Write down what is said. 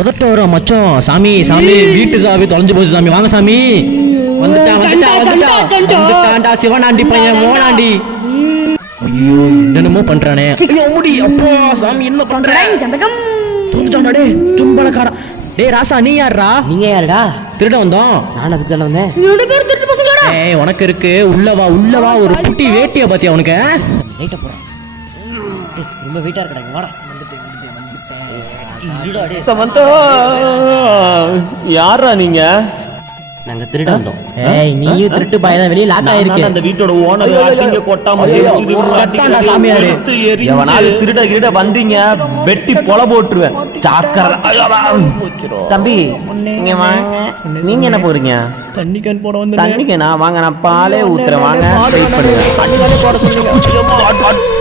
உதட்ட வரும் மச்சம். சாமி சாமி வீட்டு சாமி தொலைஞ்சு போச்சு சாமி. வாங்க சாமி. வந்துட்டான்டா சிவனாண்டி பையன் மோனாண்டி. ஐயோ என்னமோ பண்றானே. ஐயோ முடி அப்பா சாமி என்ன பண்றேன். தூந்துட்டான்டா டேய் தும்பலக்காரா. டேய் ராசா நீ யாரா? நீங்க யாருடா? திருட வந்தோம். நான் அதுக்கு தான வந்தேன். என்னோட பேர் திருட்டு பசங்கடா. ஏய் உனக்கு இருக்கு உள்ள வா ஒரு குட்டி வேட்டிய பாத்தியா உனக்கு? ரைட்ட போறேன். டேய் ரொம்ப வெயிட்டா இருக்கடா இங்க வாடா. இருடா டேய். சமந்தா யாரா நீங்க? நாங்க திருட வந்தோம். ஏய் நீயும் திருட்டு பையன் வெளிய லாக் ஆயிருக்கு. அந்த வீட்டோட ஓனர் அடிங்க கொட்டாம ஜெயிச்சிட்டு சட்டாண்டா சாமியாரே. எவனால திருட வந்தீங்க வெட்டி பொல போட்டுருவேன். சாக்கற தம்பி இங்க வாங்க. நீங்க என்ன போறீங்க? தண்ணி கேன் போட வந்து. தண்ணி கேனா வாங்க நான் பாலே ஊத்துறேன் வாங்க. வெயிட் பண்ணுங்க. தண்ணி கேன் போட சொல்லுங்க.